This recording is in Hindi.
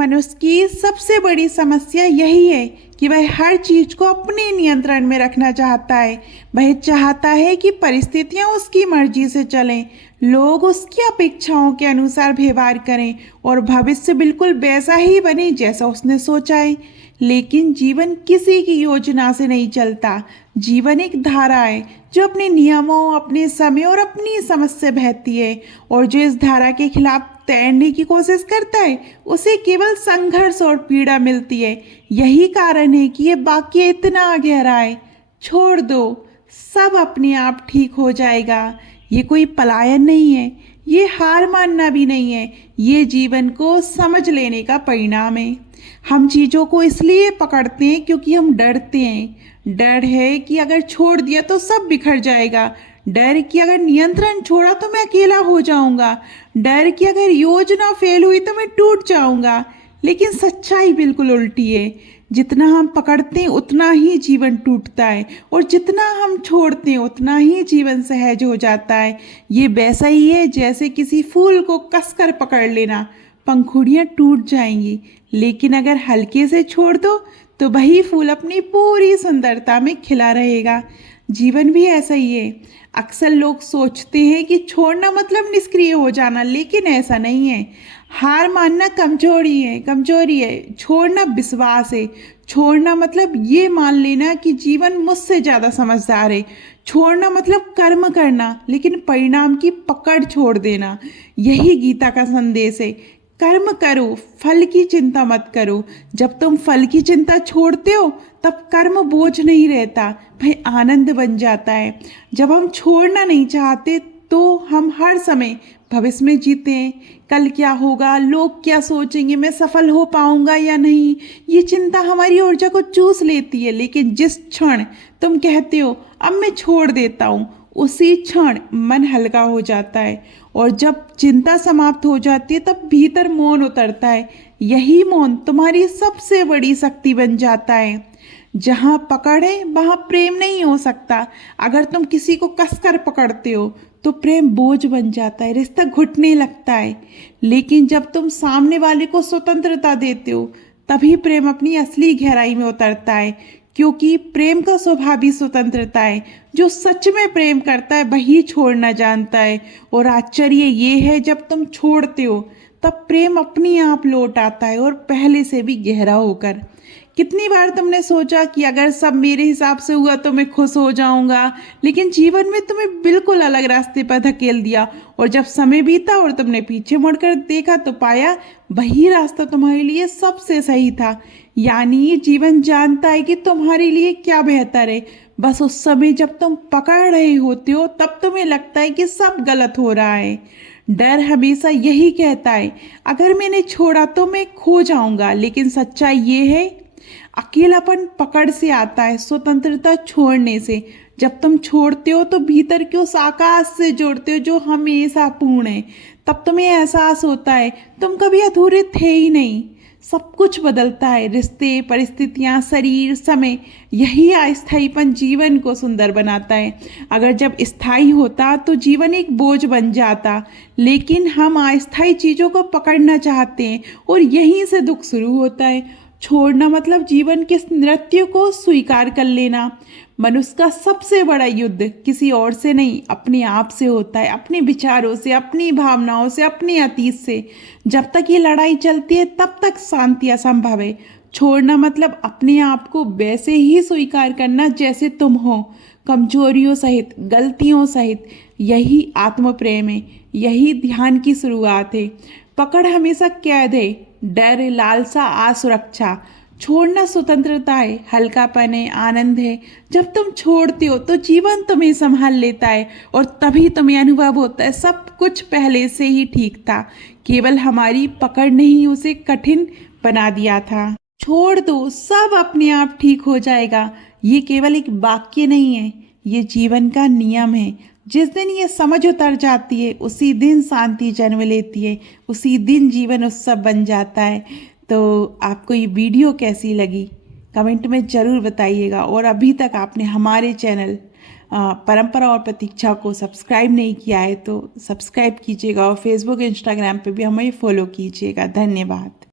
मनुष्य की सबसे बड़ी समस्या यही है कि वह हर चीज को अपने नियंत्रण में रखना चाहता है। वह चाहता है कि परिस्थितियां उसकी मर्जी से चलें, लोग उसकी अपेक्षाओं के अनुसार व्यवहार करें और भविष्य बिल्कुल वैसा ही बने जैसा उसने सोचा है। लेकिन जीवन किसी की योजना से नहीं चलता। जीवन एक धारा है जो अपने नियमों, अपने समय और अपनी समझ से बहती है, और जो इस धारा के खिलाफ तैरने की कोशिश करता है उसे केवल संघर्ष और पीड़ा मिलती है। यही कारण है कि ये वाक्य इतना गहरा है। छोड़ दो, सब अपने आप ठीक हो जाएगा। ये कोई पलायन नहीं है, ये हार मानना भी नहीं है, ये जीवन को समझ लेने का परिणाम है। हम चीजों को इसलिए पकड़ते हैं क्योंकि हम डरते हैं। डर है कि अगर छोड़ दिया तो सब बिखर जाएगा। डर कि अगर नियंत्रण छोड़ा तो मैं अकेला हो जाऊंगा। डर कि अगर योजना फेल हुई तो मैं टूट जाऊंगा। लेकिन सच्चाई बिल्कुल उल्टी है। जितना हम पकड़ते हैं उतना ही जीवन टूटता है, और जितना हम छोड़ते हैं उतना ही जीवन सहज हो जाता है। ये वैसा ही है जैसे किसी फूल को कसकर पकड़ लेना। पंखुड़ियां टूट जाएंगी, लेकिन अगर हल्के से छोड़ दो तो वही फूल अपनी पूरी सुंदरता में खिला रहेगा। जीवन भी ऐसा ही है। अक्सर लोग सोचते हैं कि छोड़ना मतलब निष्क्रिय हो जाना, लेकिन ऐसा नहीं है। हार मानना कमजोरी है। छोड़ना विश्वास है। छोड़ना मतलब ये मान लेना कि जीवन मुझसे ज्यादा समझदार है। छोड़ना मतलब कर्म करना, लेकिन परिणाम की पकड़ छोड़ देना। यही गीता का संदेश है। कर्म करो, फल की चिंता मत करो। जब तुम फल की चिंता छोड़ते हो तब कर्म बोझ नहीं रहता, भाई आनंद बन जाता है। जब हम छोड़ना नहीं चाहते तो हम हर समय भविष्य में जीते हैं। कल क्या होगा, लोग क्या सोचेंगे, मैं सफल हो पाऊंगा या नहीं, ये चिंता हमारी ऊर्जा को चूस लेती है। लेकिन जिस क्षण तुम कहते हो अब मैं छोड़ देता हूँ, उसी क्षण मन हल्का हो जाता है, और जब चिंता समाप्त हो जाती है तब भीतर मौन उतरता है। यही मौन तुम्हारी सबसे बड़ी शक्ति बन जाता है। जहां पकड़ है वहां प्रेम नहीं हो सकता। अगर तुम किसी को कसकर पकड़ते हो तो प्रेम बोझ बन जाता है, रिश्ता घुटने लगता है। लेकिन जब तुम सामने वाले को स्वतंत्रता देते हो तभी प्रेम अपनी असली गहराई में उतरता है, क्योंकि प्रेम का स्वभाव ही स्वतंत्रता है। जो सच में प्रेम करता है वही छोड़ना जानता है। और आश्चर्य ये है, जब तुम छोड़ते हो तब प्रेम अपने आप लौट आता है, और पहले से भी गहरा होकर। कितनी बार तुमने सोचा कि अगर सब मेरे हिसाब से हुआ तो मैं खुश हो जाऊंगा, लेकिन जीवन में तुम्हें बिल्कुल अलग रास्ते पर धकेल दिया। और जब समय बीता और तुमने पीछे मुड़कर देखा तो पाया वही रास्ता तुम्हारे लिए सबसे सही था। यानी ये जीवन जानता है कि तुम्हारे लिए क्या बेहतर है। बस उस समय जब तुम पकड़ रहे होते हो तब तुम्हें लगता है कि सब गलत हो रहा है। डर हमेशा यही कहता है अगर मैंने छोड़ा तो मैं खो जाऊंगा, लेकिन सच्चाई ये है अकेलापन पकड़ से आता है, स्वतंत्रता छोड़ने से। जब तुम छोड़ते हो तो भीतर के उस आकाश से जोड़ते हो जो हमेशा पूर्ण है। तब तुम्हें एहसास होता है तुम कभी अधूरे थे ही नहीं। सब कुछ बदलता है, रिश्ते, परिस्थितियां, शरीर, समय। यही अस्थायीपन जीवन को सुंदर बनाता है। अगर जब स्थायी होता तो जीवन एक बोझ बन जाता, लेकिन हम अस्थायी चीजों को पकड़ना चाहते हैं और यहीं से दुख शुरू होता है। छोड़ना मतलब जीवन के नृत्य को स्वीकार कर लेना। मनुष्य का सबसे बड़ा युद्ध किसी और से नहीं, अपने आप से होता है, अपने विचारों से, अपनी भावनाओं से, अपने अतीत से। जब तक ये लड़ाई चलती है तब तक शांति असंभव है। छोड़ना मतलब अपने आप को वैसे ही स्वीकार करना जैसे तुम हो, कमजोरियों सहित, गलतियों सहित। यही आत्म प्रेम है, यही ध्यान की शुरुआत है। पकड़ हमेशा कैद है, डर, लालसा, असुरक्षा। छोड़ना स्वतंत्रता है, हल्कापन है, आनंद है। जब तुम छोड़ते हो तो जीवन तुम्हें संभाल लेता है, और तभी तुम्हें अनुभव होता है सब कुछ पहले से ही ठीक था, केवल हमारी पकड़ ने ही उसे कठिन बना दिया था। छोड़ दो, सब अपने आप ठीक हो जाएगा। ये केवल एक वाक्य नहीं है, ये जीवन का नियम है। जिस दिन ये समझ उतर जाती है उसी दिन शांति जन्म लेती है, उसी दिन जीवन उत्सव बन जाता है। तो आपको ये वीडियो कैसी लगी कमेंट में ज़रूर बताइएगा। और अभी तक आपने हमारे चैनल परंपरा और प्रतीक्षा को सब्सक्राइब नहीं किया है तो सब्सक्राइब कीजिएगा, और फेसबुक, इंस्टाग्राम पे भी हमें फॉलो कीजिएगा। धन्यवाद।